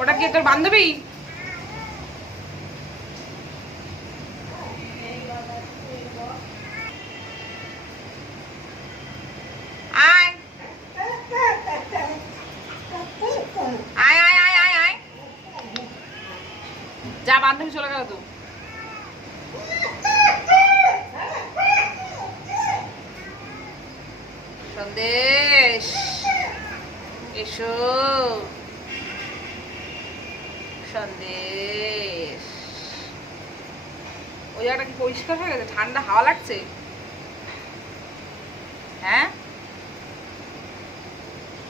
ওটা কি তোর বান্ধবী? আয় আয় আয় আয় আয় আয়, যা বান্ধবী চলে গেল তো। সন্দেশ এসো, সন্দেশ। ওই জায়গাটা কি পরিষ্কার হয়ে গেছে? ঠান্ডা হাওয়া লাগছে। হ্যাঁ,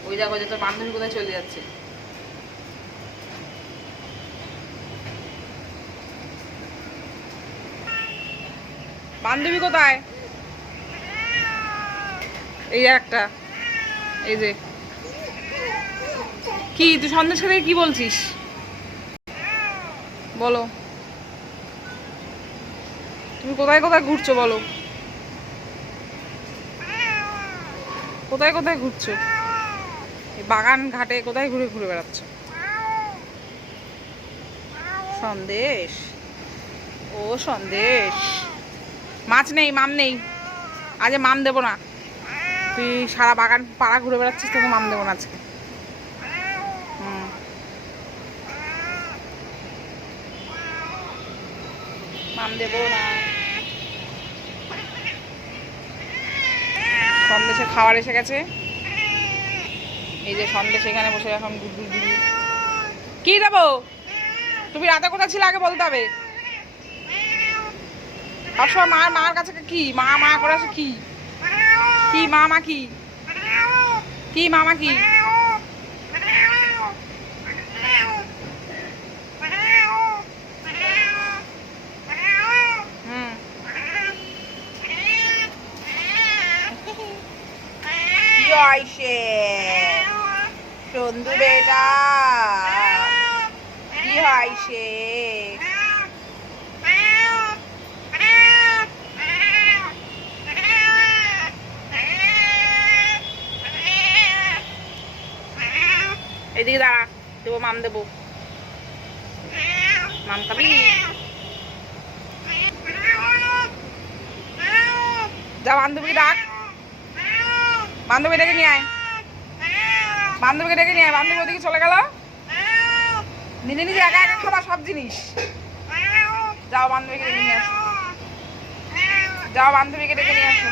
ওই জায়গা যে তোর বান্ধবী কোথায় চলে যাচ্ছে। বান্ধবী কোথায়? এই একটা, এই যে কি তুই সন্দেশ খেতে কি বলছিস বলো? তুমি কোথায় কোথায় ঘুরছো বলো? কোথায় কোথায় ঘুরছো? এই বাগান ঘাটে কোথায় ঘুরে ঘুরে বেড়াচ্ছ? সন্দেশ, ও সন্দেশ। মাছ নেই, মাম নেই, আজ মাম দেবো না। তুই সারা বাগান পাড়া ঘুরে বেড়াচ্ছিস, তোকে মাম দেবো না আজকে। মাম দেবো না। সন্দেশের খাবার এসে গেছে। এই যে সন্দেশ এখানে বসে এখন গুড্ডু গুড্ডু। কি দেবো? তুমি রাতে কোথায় ছিলে আগে বলতে হবে। সবসময় মার মার কাছে কি মা মা করে আছে? কি কি মামা? কি কি মামা? কি আইসে সন্ধু বেটা, কি হয়েছে? এদিকে দাঁড়া, দেবো মাম দেবো। মাম খাবি? যা বান্ধবীকে ডাক, বান্ধবী ডেকে নিয়ে আয়, বান্ধবীকে ডেকে নিয়ে আয়। বান্ধবী ওদিকে চলে গেল। নিজে নিজে একা একা খাবা সব জিনিস। যাও বান্ধবীকে ডেকে নিয়ে আসো, যাও বান্ধবীকে ডেকে নিয়ে আসো।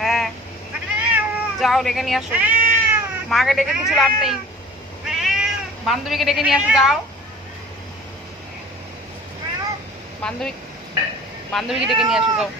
হ্যাঁ যাও ডেকে নিয়ে আসো। মাকে ডেকে কিছু লাভ নেই, বান্ধবীকে ডেকে নিয়ে আসো। যাও বান্ধবীকে ডেকে নিয়ে আসো, যাও।